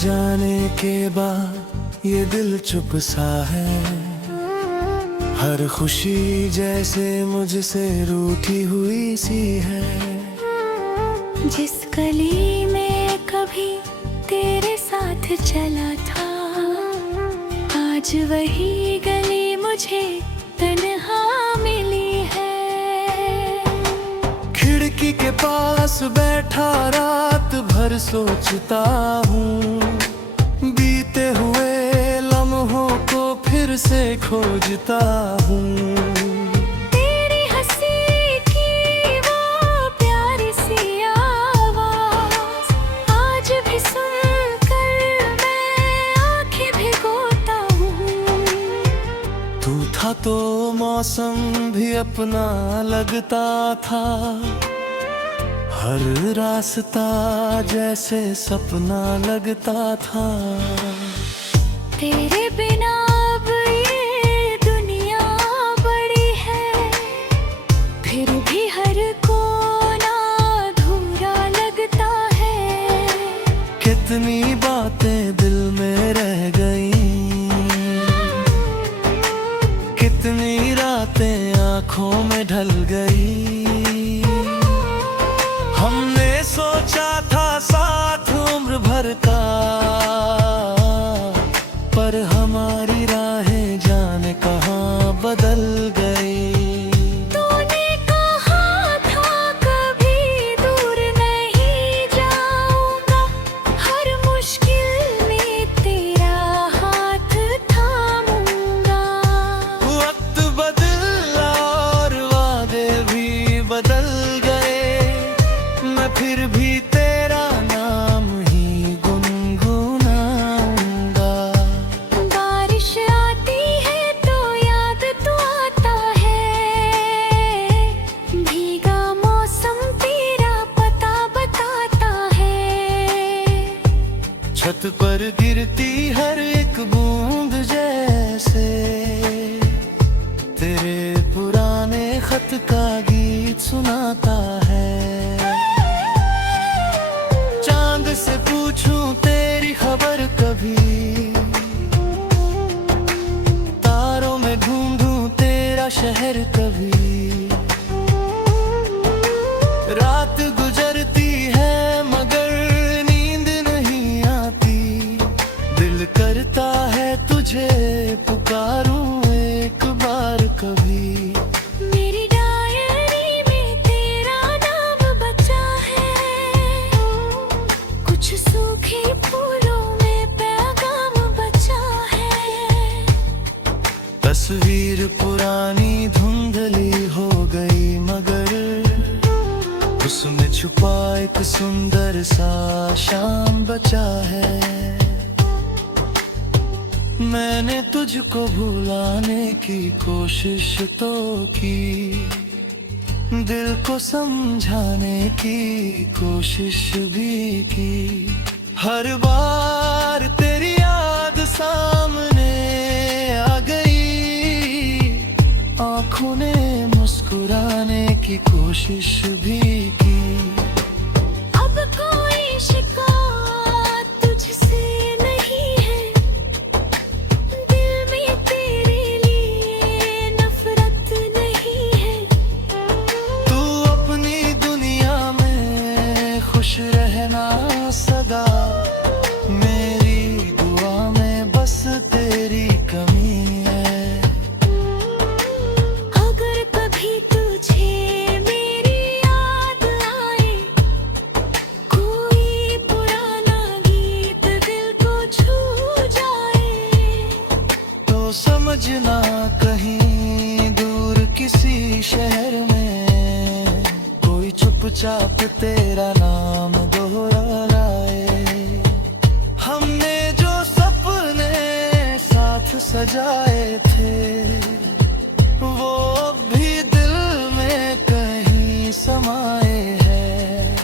जाने के बाद ये दिल चुप सा है। हर खुशी जैसे मुझसे रूठी हुई सी है। जिस गली में कभी तेरे साथ चला था, आज वही गली मुझे तन्हा मिली है। खिड़की के पास बैठा रात भर सोचता हूँ, बीते हुए लम्हों को फिर से खोजता हूँ। तेरी हंसी की वो प्यारी सी आवाज़ आज भी सुनकर मैं आँखें भिगोता हूँ। तू था तो मौसम भी अपना लगता था, हर रास्ता जैसे सपना लगता था। तेरे बिना अब ये दुनिया बड़ी है, फिर भी हर कोना अधूरा लगता है। कितनी बातें दिल में रह गईं, कितनी रातें आँखों में ढल गई। हमने सोचा था साथ उम्र भर का, पर हमारी राहें जाने कहाँ बदल गई। तूने कहा था कभी दूर नहीं जाऊंगा, हर मुश्किल में तेरा हाथ थामूंगा। वक्त बदला और वादे भी बदल गए, मैं फिर भी तेरा नाम ही गुनगुनाऊंगा। बारिश आती है तो याद तो आता है, भीगा मौसम तेरा पता बताता है। छत पर गिरती हर एक बूंद जैसे तेरे पुराने खत का गीत सुनाता है। चांद से पूछूं तेरी खबर कभी, तारों में ढूंढूं तेरा शहर कभी। रात गुजरती है मगर नींद नहीं आती, दिल करता है तुझे पुकारूं एक बार कभी। मेरी डायरी में तेरा नाम बचा है, कुछ सूखे फूलों में पैगाम बचा है। तस्वीर पुरानी धुंधली हो गई मगर उसमें छुपा एक सुंदर सा शाम बचा है। मैंने तुझको भुलाने की कोशिश तो की, दिल को समझाने की कोशिश भी की। हर बार तेरी याद सामने आ गई, आँखों ने मुस्कुराने की कोशिश भी की। अब कोई शिकायत तुझसे नहीं है, दिल में तेरे लिए नफरत नहीं है। तू अपनी दुनिया में खुश रहना सदा, मेरी दुआ में बस तेरी कमी है। अगर कभी तुझे मेरी याद आए, कोई पुराना गीत दिल को छू जाए, तो समझना कहीं दूर किसी शहर में कोई चुपचाप तेरा नाम दोहराए। हमने जो सपने साथ सजाए थे वो भी दिल में कहीं समाए हैं।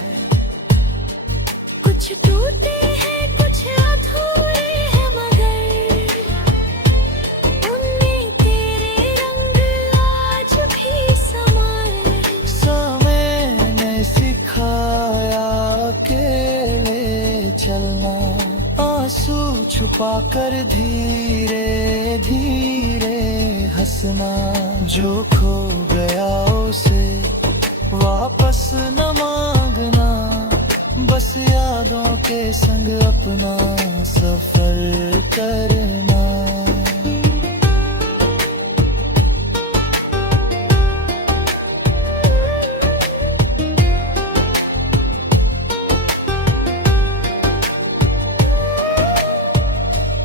कुछ टूटे हैं कुछ अधूरे हैं मगर उनमें तेरे रंग आज भी समाए हैं। समय ने सिखाया अकेले चलना, छुपा कर धीरे धीरे हंसना, जो खो गया उसे वापस न मांगना, बस यादों के संग अपना सफर करना।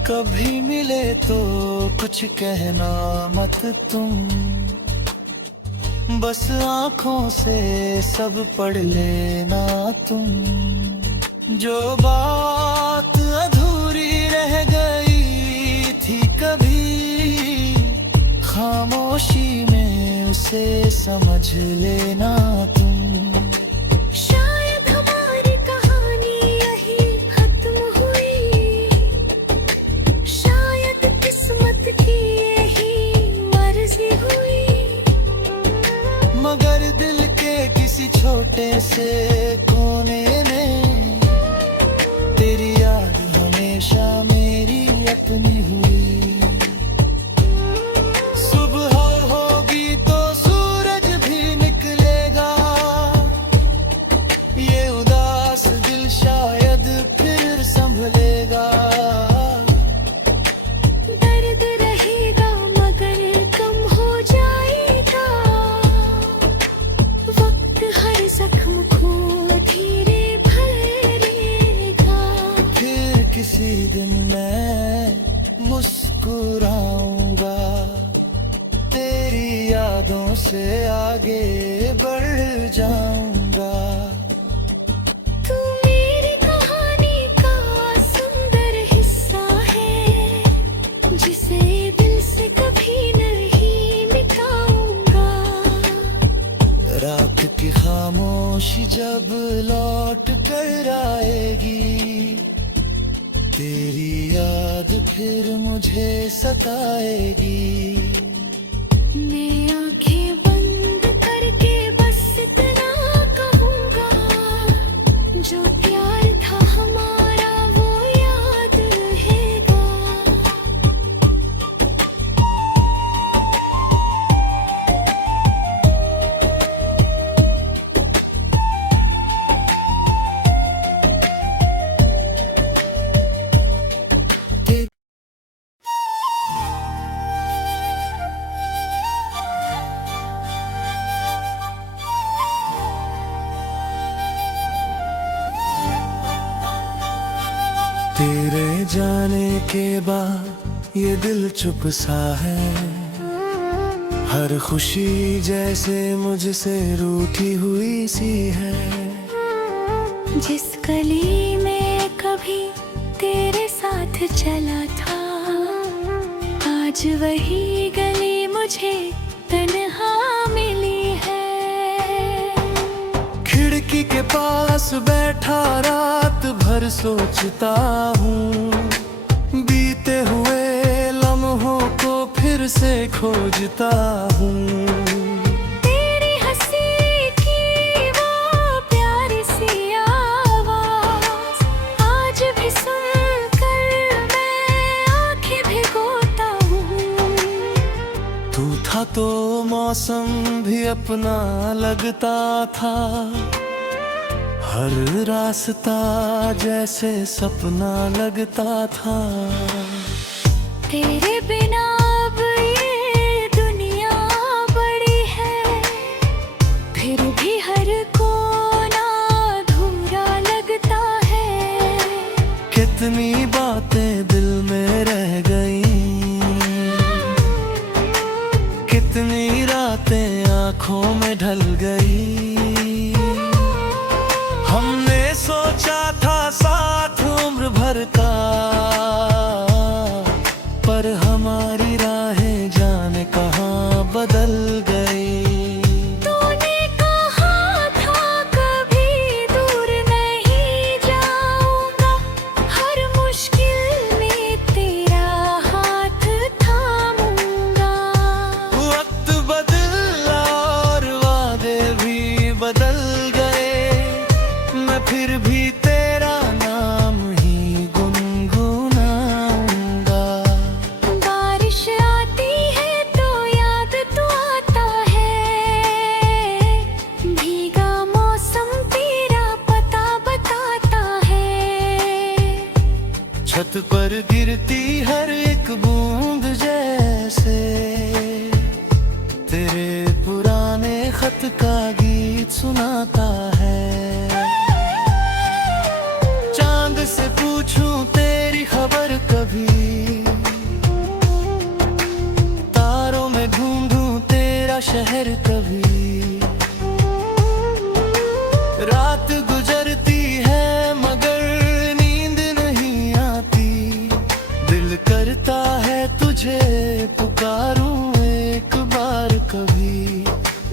कभी मिले तो कुछ कहना मत तुम, बस आंखों से सब पढ़ लेना तुम। जो बात अधूरी रह गई थी कभी, खामोशी में उसे समझ लेना तुम। शायद हमारी कहानी यही खत्म हुई, शायद किस्मत की यही मर्जी हुई, मगर दिल के किसी छोटे से कोने में तेरी याद हमेशा मेरी अपनी हुई। सुबह होगी तो सूरज भी निकलेगा, ये उदास दिल शायद फिर संभलेगा। दर्द रहेगा मगर कम हो जाएगा, वक्त हर जख्म को धीरे भरेगा। फिर किसी दिन मैं मुस्कुराऊंगा, तेरी यादों से आगे बढ़ जाऊंगा। तू मेरी कहानी का सुंदर हिस्सा है, जिसे दिल से कभी नहीं मिटाऊंगा। रात की खामोशी जब लौट कर आएगी, तेरी याद फिर मुझे सताएगी। मैं आंखें बंद करके बस इतना कहूंगा, जो प्यार था हमारा वो याद रहेगा। तेरे जाने के बाद ये दिल चुप सा है, हर खुशी जैसे मुझसे रूठी हुई सी है। जिस गली में कभी तेरे साथ चला था, आज वही गली मुझे तन्हा मिली है। खिड़की के पास बैठा रात भर सोचता हूँ, बीते हुए लम्हों को फिर से खोजता हूँ। तेरी हंसी की वो प्यारी सी आवाज़ आज भी सुनकर मैं आंखें भिगोता हूँ। तू था तो मौसम भी अपना लगता था, हर रास्ता जैसे सपना लगता था। तेरे बिना अब ये दुनिया बड़ी है, फिर भी हर कोना अधूरा लगता है। कितनी बातें दिल में रह गईं, कितनी रातें आंखों में ढल गई। हमने सोचा था साथ उम्र भर का, पर हमारा गिरती हर एक बूंद जैसे तेरे पुराने खत का गीत सुनाता है। चांद से पूछूं तेरी खबर कभी, तारों में ढूंढूं तेरा शहर कभी। रात गुजरती है मगर नींद नहीं आती, दिल करता है तुझे पुकारूं एक बार कभी।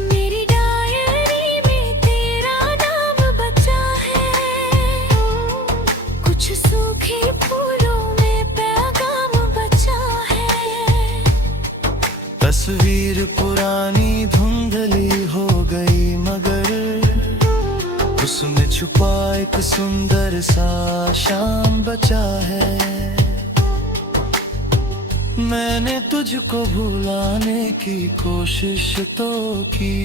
मेरी डायरी में तेरा नाम बचा है, कुछ सूखे फूलों में पैगाम बचा है। तस्वीर पुरानी धुंधली हो गई मगर उसमें छुपा एक सुंदर सा शाम बचा है। मैंने तुझको भुलाने की कोशिश तो की,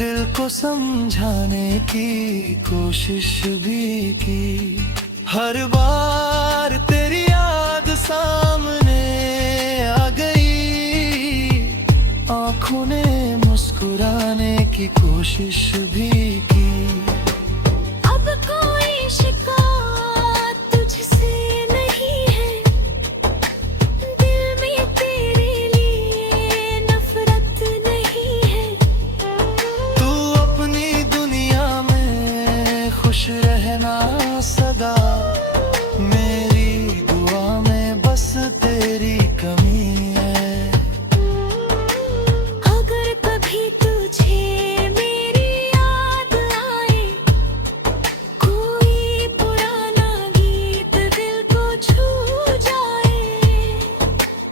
दिल को समझाने की कोशिश भी की। हर बार तेरी याद सामने आ गई, आंखों ने मुस्कुराने की कोशिश भी की। अब कोई शिकायत तुझसे नहीं है, दिल में तेरे लिए नफरत नहीं है। तू अपनी दुनिया में खुश रहना सदा, मेरी दुआ में बस तेरी कमी है। अगर कभी तुझे मेरी याद आए, कोई पुराना गीत दिल को छू जाए,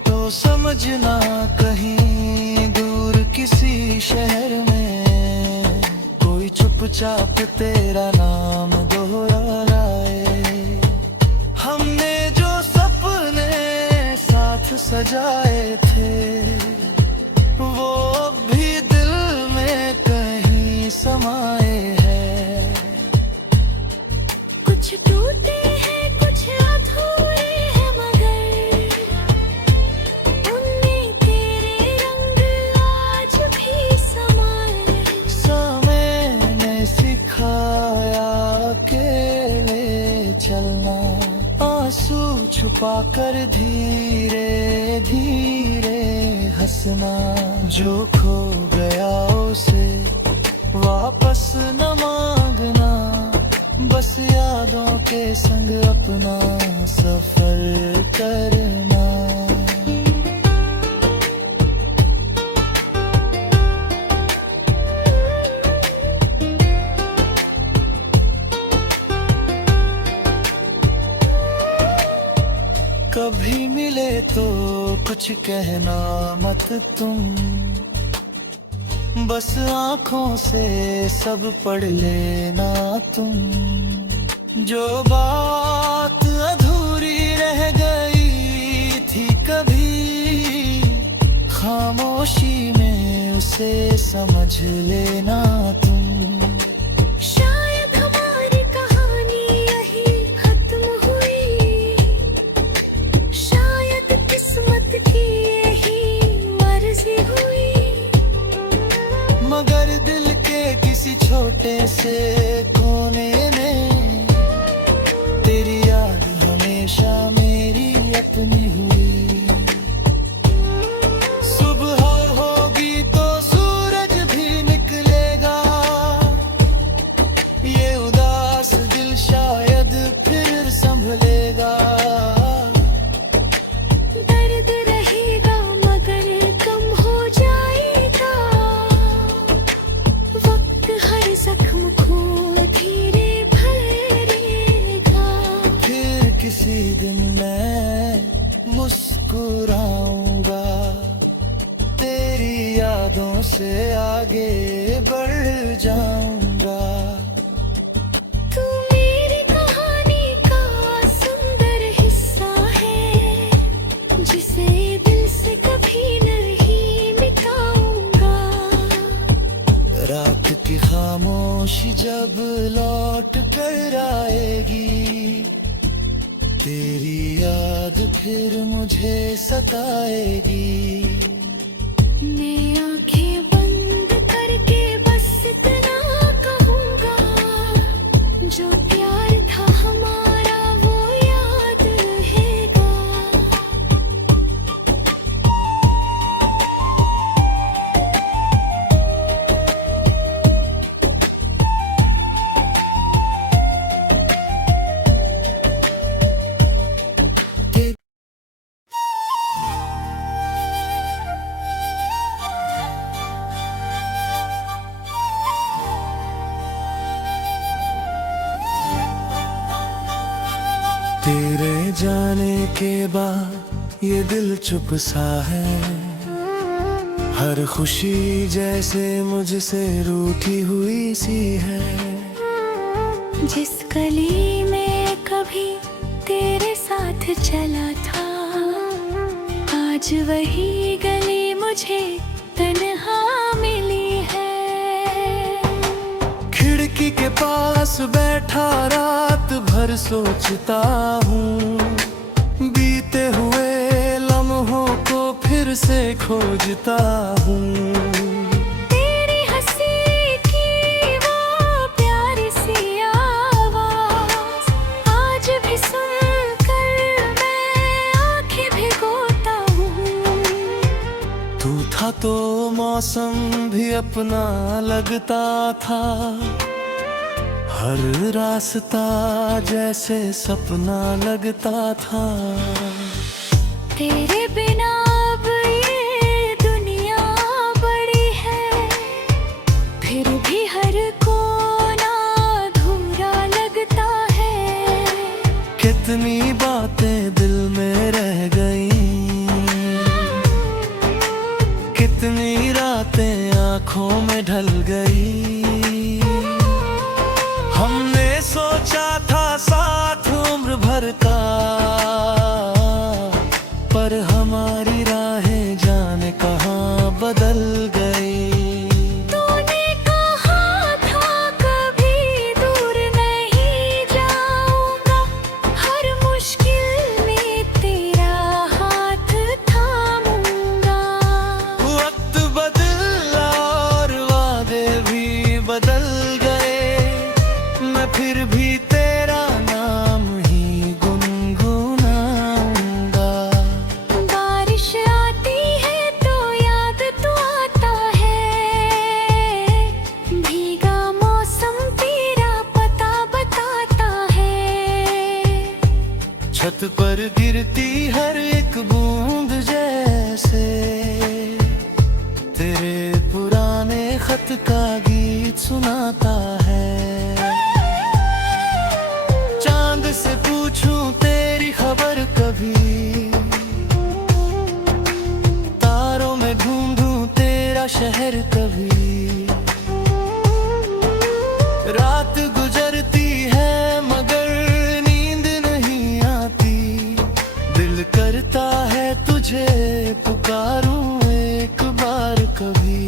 तो समझना कहीं दूर किसी शहर में कोई चुपचाप तेरा नाम दोहराए। हमने जो सपने साथ सजाए थे वो अब भी दिल में कहीं समाए हैं। कुछ टूटे हैं कुछ अधूरे हैं मगर उनमें तेरे रंग आज भी समाए हैं। समय ने सिखाया अकेले चलना, आंसू छुपा कर धीरे धीरे हंसना। जो खो गया उसे वापस न मांगना, बस यादों के संग अपना सफर करना। कभी मिले तो कुछ कहना मत तुम, बस आंखों से सब पढ़ लेना तुम। जो बात अधूरी रह गई थी कभी, खामोशी में उसे समझ लेना तुम। शायद हमारी कहानी यही खत्म हुई, शायद किस्मत की यही मर्जी हुई। मगर दिल के किसी छोटे से कोने में तेरी याद हमेशा मेरी अपनी हुई। सुबह होगी तो सूरज भी निकलेगा, ये उदास दिल शायद फिर संभलेगा। दर्द रहेगा मगर कम हो जाएगा, वक्त हर जख्म को धीरे भरेगा। फिर किसी दिन मैं मुस्कुराऊंगा, तेरी यादों से आगे बढ़ जाऊंगा। तू मेरी कहानी का सुंदर हिस्सा है, जिसे दिल से कभी नहीं मिटाऊंगा। रात की खामोशी जब लौट कर आएगी, तेरी याद फिर मुझे सताएगी। मैं आंखें बंद करके बस इतना कहूँगा, जो प्यार था हमारा वो याद रहेगा। तेरे जाने के बाद ये दिल चुप सा है, हर खुशी जैसे मुझसे रूठी हुई सी है। जिस गली में कभी तेरे साथ चला था, आज वही गली मुझे तन्हा मिली है। खिड़की के पास बैठा रात भर सोचता हूँ, बीते हुए लम्हों को फिर से खोजता हूँ। तेरी हंसी की वो प्यारी सी आवाज़ आज भी सुनकर मैं आंखें भिगोता हूँ। तू था तो मौसम भी अपना लगता था, हर रास्ता जैसे सपना लगता था। तेरे बिना अब ये दुनिया बड़ी है, फिर भी हर कोना अधूरा लगता है। कितनी बातें दिल में रह गईं, कितनी रातें आंखों में ढल गई। हमने सोचा था साथ उम्र भर का, पर हमारी राहें जाने कहाँ बदल गई। तूने कहा था कभी दूर नहीं जाऊंगा, हर मुश्किल में तेरा हाथ थामूंगा। वक्त बदला और वादे भी बदल गए, मैं फिर भी तेरा नाम ही गुनगुनाऊंगा। बारिश आती है तो याद तो आता है, भीगा मौसम तेरा पता बताता है। छत पर गिरती हर एक बूंद जैसे तेरे पुराने खत का गीत सुनाता है। चांद से पूछूं तेरी खबर कभी, तारों में ढूंढूं तेरा शहर कभी। रात गुजरती है मगर नींद नहीं आती, दिल करता है तुझे पुकारूं एक बार कभी।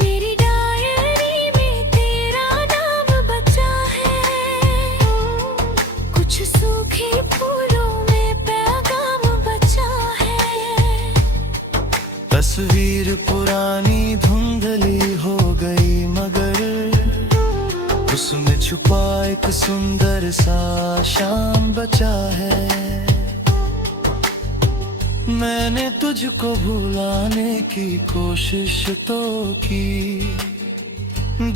मेरी डायरी में तेरा नाम बचा है, कुछ सूखे फूलों में पैगाम बचा है। तस्वीर पुरानी धुंधली हो गई मगर उसमें छुपा एक सुंदर सा शाम बचा है। मैंने तुझको भुलाने की कोशिश तो की,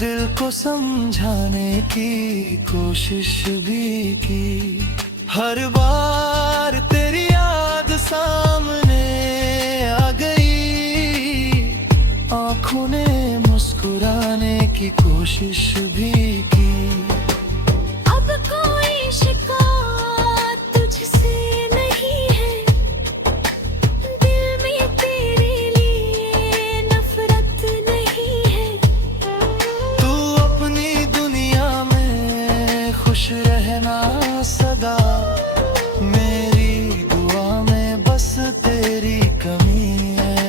दिल को समझाने की कोशिश भी की। हर बार तेरी याद सामने आ गई, आंखों ने मुस्कुराने की कोशिश भी की। अब कोई शिकायत तुझसे नहीं है, दिल में तेरे लिए नफरत नहीं है। तू अपनी दुनिया में खुश रहना सदा, मेरी दुआ में बस तेरी कमी है।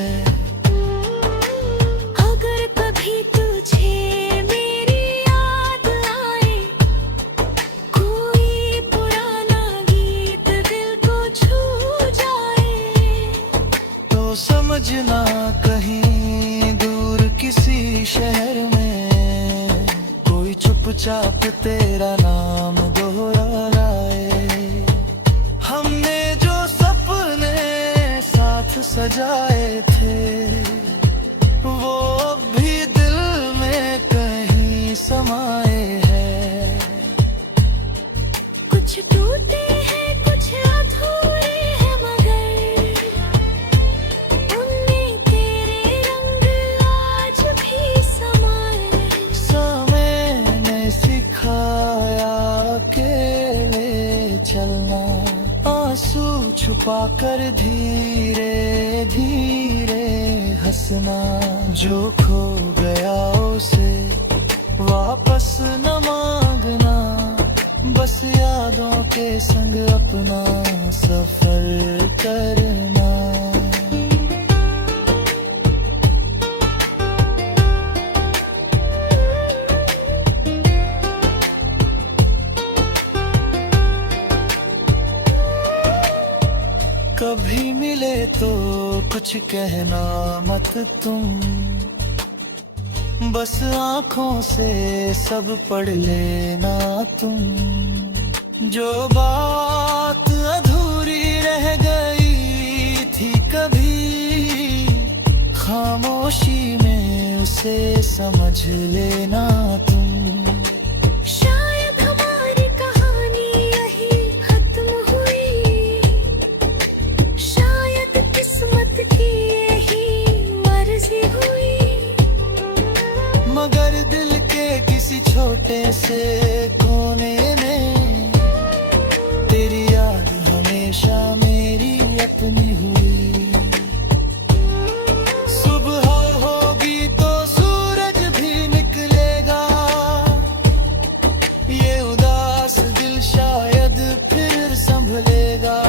अगर कभी तुझे मेरी याद चुपचाप तेरा नाम दोहराए। हमने जो सपने साथ सजाए थे वो अब भी दिल में कहीं समाए हैं। कुछ टूटे हैं कुछ अधूरे हैं मगर उनमें तेरे रंग आज भी समाए। समय ने सिखाया अकेले चलना, आंसू छुपा कर धीरे धीरे हंसना। जो खो गया उसे वापस न मांगना, बस यादों के संग अपना सफर करना। कभी मिले तो कुछ कहना मत तुम, बस आंखों से सब पढ़ लेना तुम। जो बात अधूरी रह गई थी कभी, खामोशी में उसे समझ लेना तुम। शायद हमारी कहानी यही खत्म हुई, शायद किस्मत की यही मर्जी हुई। मगर दिल के किसी छोटे से कोने में तेरी याद हमेशा मेरी अपनी हुई। सुबह होगी तो सूरज भी निकलेगा, ये उदास दिल शायद फिर संभलेगा।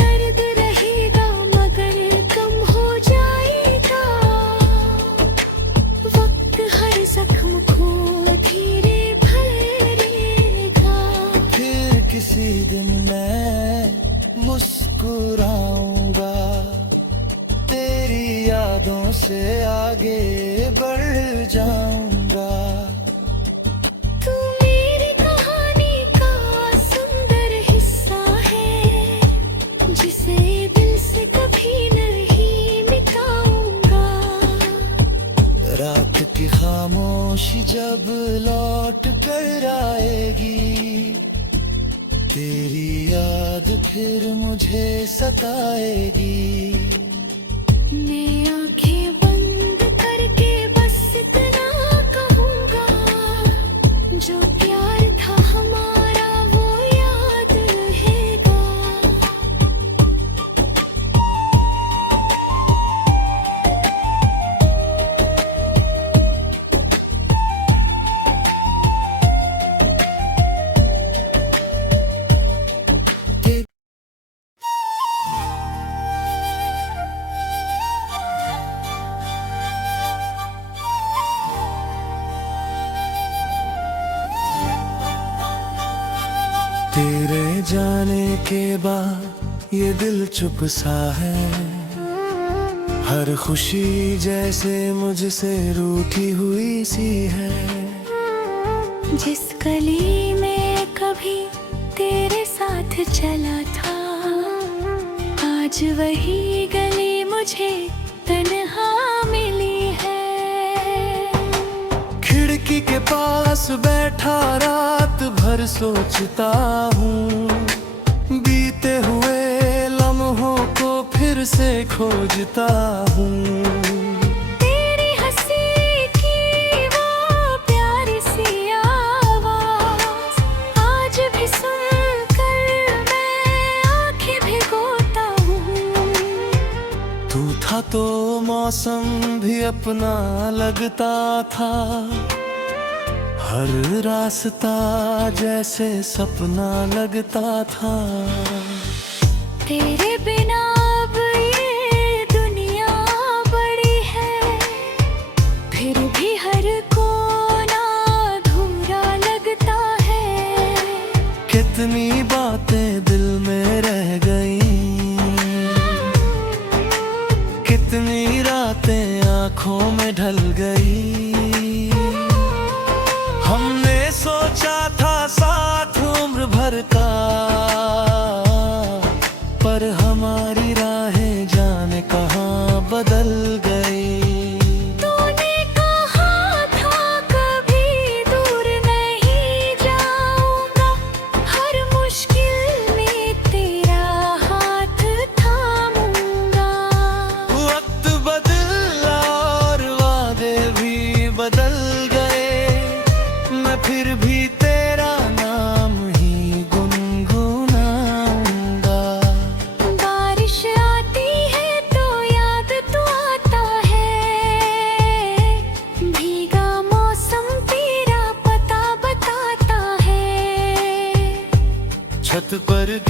दर्द रहेगा मगर कम हो जाएगा, वक्त हर जख्म को धीरे भरेगा। फिर किसी दिन मैं मुस्कुराऊंगा, तेरी यादों से आगे बढ़ जाऊंगा। तू मेरी कहानी का सुंदर हिस्सा है, जिसे दिल से कभी नहीं मिटाऊंगा। रात की खामोशी जब लौट कर आएगी, तेरी याद फिर मुझे सताएगी। मैं आंखें बंद करके बस इतना कहूँगा, जो प्यार था हमारा वो याद रहेगा। तेरे जाने के बाद ये दिल चुप सा है, हर खुशी जैसे मुझसे रूठी हुई सी है। जिस गली में कभी तेरे साथ चला था, आज वही गली मुझे तन्हा मिली है। खिड़की के पास बैठा रात भर सोचता हूँ, बीते हुए लम्हों को फिर से खोजता हूँ। तेरी हंसी की वो प्यारी सी आवाज़ आज भी सुनकर मैं आंखें भिगोता हूँ। तू था तो मौसम भी अपना लगता था, हर रास्ता जैसे सपना लगता था। तेरे बिना अब ये दुनिया बड़ी है, फिर भी हर कोना अधूरा लगता है। कितनी बातें दिल में रह गईं, कितनी रातें आंखों में ढल गई।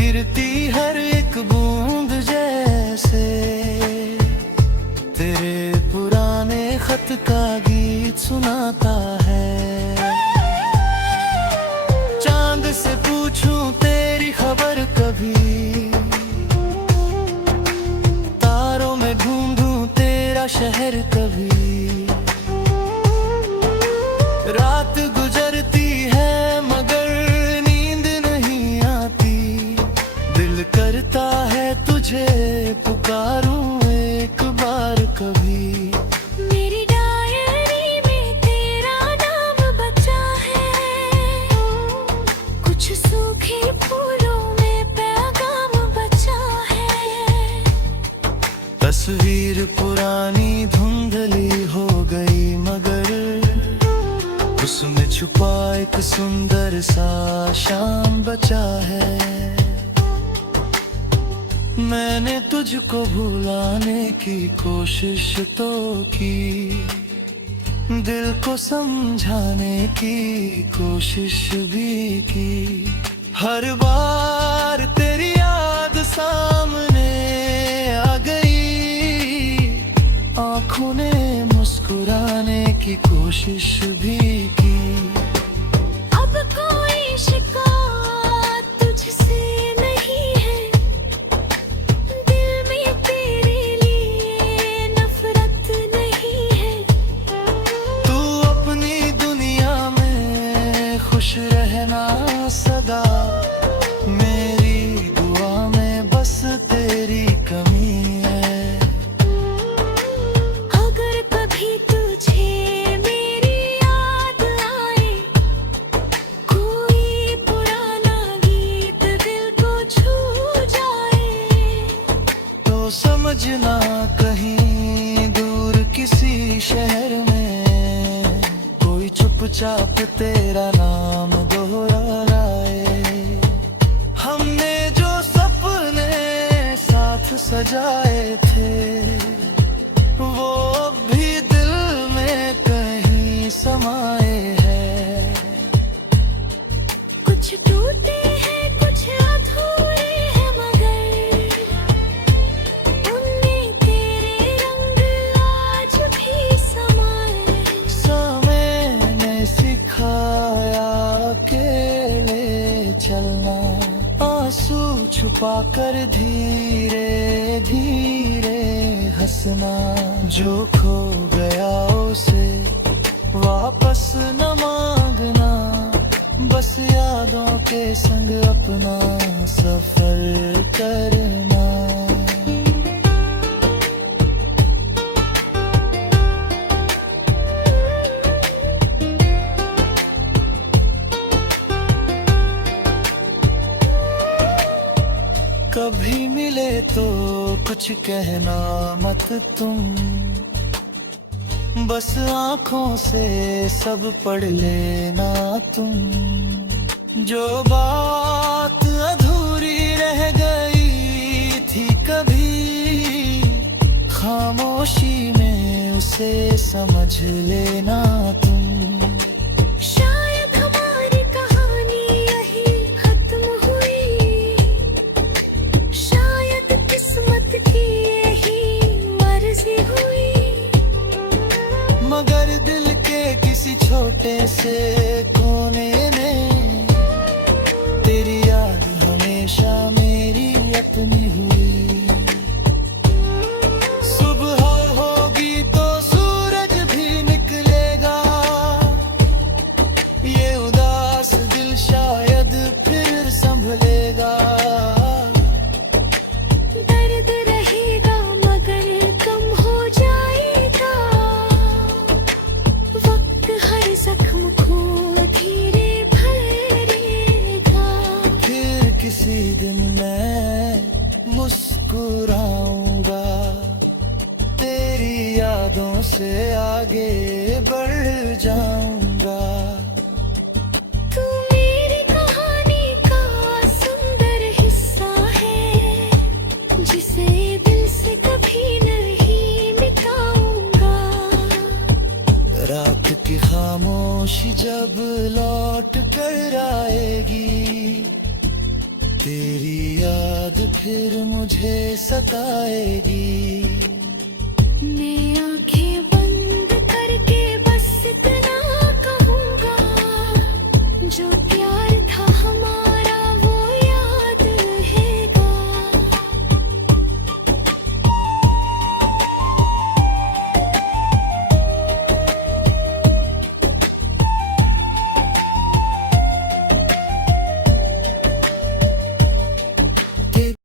गिरती हर एक बूंद जैसे तेरे पुराने खत का गीत सुनाता है। चांद से पूछूं तेरी खबर कभी, तारों में ढूंढूं तेरा शहर कभी। रात गुजरती है मगर नींद नहीं आती, दिल करता है तुझे पुकारूं एक बार कभी। मेरी डायरी में तेरा नाम बचा है, कुछ सूखे फूलों में पैगाम बचा है। तस्वीर पुरानी धुंधली हो गई मगर उसमें छुपा एक सुंदर सा शाम बचा है। मैंने तुझको भुलाने की कोशिश तो की, दिल को समझाने की कोशिश भी की। हर बार तेरी याद सामने आ गई, आंखों ने मुस्कुराने की कोशिश भी की। अब कोई शिकायत तुझसे नहीं है, दिल में तेरे लिए नफरत नहीं है। तू अपनी दुनिया में खुश रहना सदा, मेरी दुआ में बस तेरी कमी है। अगर कभी तुझे मेरी याद आए, कोई पुराना गीत दिल को छू जाए, तो समझना कहीं दूर किसी शहर में कोई चुपचाप तेरा नाम दोहराए। हमने जो सपने साथ सजाए थे वो अब भी दिल में कहीं समाए हैं। कुछ टूटे हैं कुछ अधूरे हैं मगर उनमें तेरे रंग आज भी समाए। समय ने सिखाया अकेले चलना, आंसू छुपा कर धीरे धीरे हंसना। जो खो गया उसे वापस न मांगना, बस यादों के संग अपना सफर करना। कभी मिले तो कुछ कहना मत तुम, बस आंखों से सब पढ़ लेना तुम। जो बात अधूरी रह गई थी कभी, खामोशी में उसे समझ लेना तुम। शायद हमारी कहानी यही खत्म हुई, शायद किस्मत की यही मर्जी हुई। मगर दिल के किसी छोटे से कोने में तेरी याद हमेशा मेरी अपनी हुई। सुबह होगी तो सूरज भी निकलेगा, ये उदास दिल शायद फिर संभलेगा। दर्द रहेगा मगर कम हो जाएगा, वक्त हर जख्म को धीरे भरेगा। फिर किसी दिन मैं मुस्कुराऊंगा, तेरी यादों से आगे बढ़ जाऊंगा। तू मेरी कहानी का सुंदर हिस्सा है, जिसे दिल से कभी नहीं मिटाऊंगा। रात की खामोशी जब लौट कर आएगी, तेरी याद फिर मुझे सताएगी। मैं आंखें